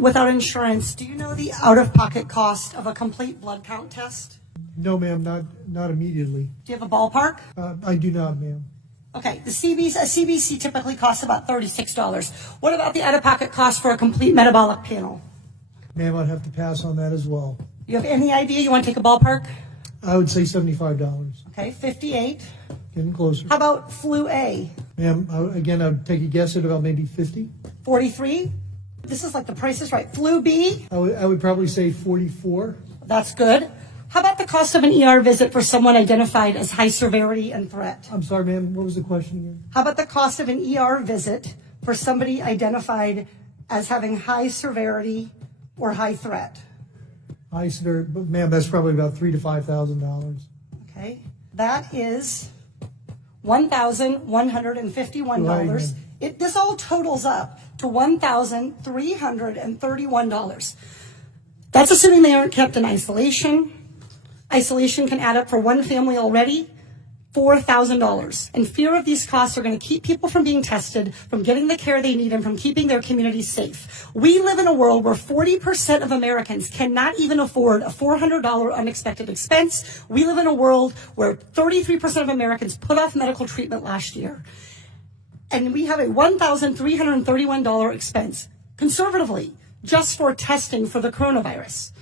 without insurance, do you know the out-of-pocket cost of a complete blood count test? No, ma'am, not immediately. Do you have a ballpark? I do not, ma'am. Okay, a CBC typically costs about $36. What about the out-of-pocket cost for a complete metabolic panel? Ma'am, I'd have to pass on that as well. You have any idea? You want to take a ballpark? I would say $75. Okay, 58. Getting closer. How about flu A? Ma'am, I would take a guess at about maybe 50. 43. This is like the Price is Right. Flu B? I would probably say 44. That's good. How about the cost of an ER visit for someone identified as high severity and threat? I'm sorry, ma'am, what was the question again? How about the cost of an ER visit for somebody identified as having high severity or high threat? High severity, but ma'am, that's probably about $3,000 to $5,000. Okay, that is $1,151. This all totals up to $1,331. That's assuming they aren't kept in isolation. Isolation can add up for one family already, $4,000. And fear of these costs are going to keep people from being tested, from getting the care they need, and from keeping their communities safe. We live in a world where 40% of Americans cannot even afford a $400 unexpected expense. We live in a world where 33% of Americans put off medical treatment last year. And we have a $1,331 expense, conservatively, just for testing for the coronavirus.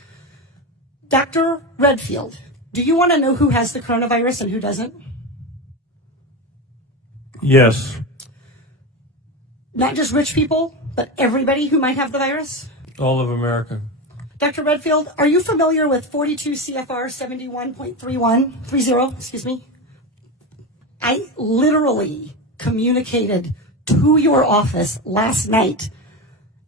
Dr. Redfield, do you want to know who has the coronavirus and who doesn't? Yes. Not just rich people, but everybody who might have the virus? All of America. Dr. Redfield, are you familiar with 42 CFR 71.30, excuse me? I literally communicated to your office last night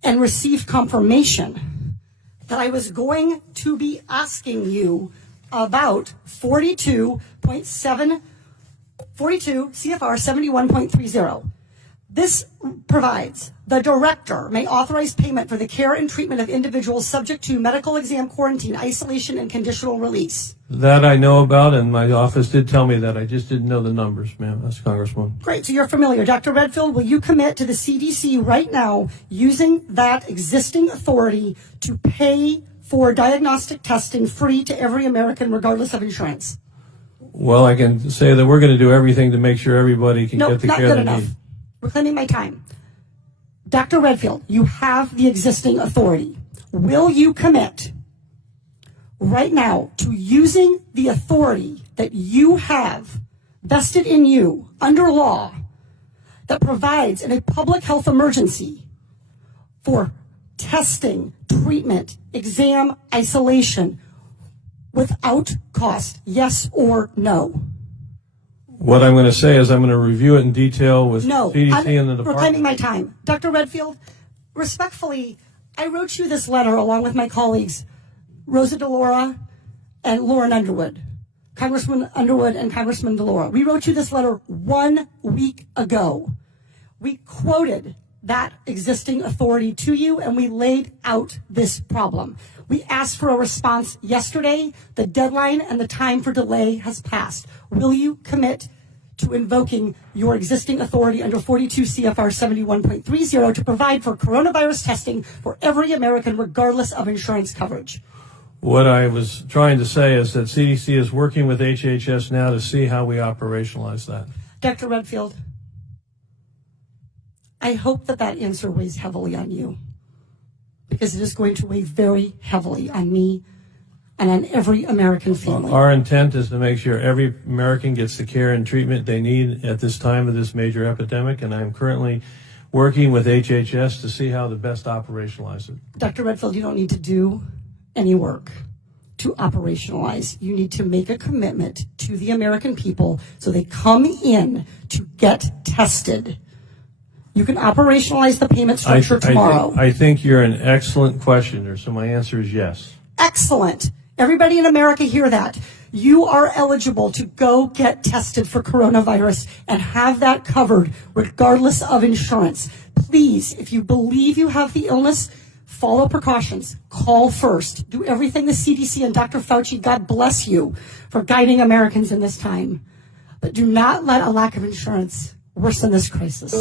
and received confirmation that I was going to be asking you about 42 CFR 71.30. This provides the director may authorize payment for the care and treatment of individuals subject to medical exam, quarantine, isolation, and conditional release. That I know about, and my office did tell me that. I just didn't know the numbers, ma'am. That's Congresswoman. Great, so you're familiar. Dr. Redfield, will you commit to the CDC right now using that existing authority to pay for diagnostic testing free to every American regardless of insurance? Well, I can say that we're going to do everything to make sure everybody can get the care they need. Reclaiming my time. Dr. Redfield, you have the existing authority. Will you commit right now to using the authority that you have vested in you under law that provides in a public health emergency for testing, treatment, exam, isolation without cost, yes or no? What I'm going to say is I'm going to review it in detail with CDC and the department. Reclaiming my time. Dr. Redfield, respectfully, I wrote you this letter along with my colleagues, Rosa DeLauro and Lauren Underwood, Congressman Underwood and Congressman DeLauro. We wrote you this letter 1 week ago. We quoted that existing authority to you, and we laid out this problem. We asked for a response yesterday. The deadline and the time for delay has passed. Will you commit to invoking your existing authority under 42 CFR 71.30 to provide for coronavirus testing for every American regardless of insurance coverage? What I was trying to say is that CDC is working with HHS now to see how we operationalize that. Dr. Redfield, I hope that answer weighs heavily on you, because it is going to weigh very heavily on me and on every American family. Our intent is to make sure every American gets the care and treatment they need at this time of this major epidemic, and I'm currently working with HHS to see how to best operationalize it. Dr. Redfield, you don't need to do any work to operationalize. You need to make a commitment to the American people so they come in to get tested. You can operationalize the payment structure tomorrow. I think you're an excellent questioner, so my answer is yes. Excellent. Everybody in America hear that. You are eligible to go get tested for coronavirus and have that covered regardless of insurance. Please, if you believe you have the illness, follow precautions. Call first. Do everything the CDC and Dr. Fauci, God bless you, for guiding Americans in this time. But do not let a lack of insurance worsen this crisis.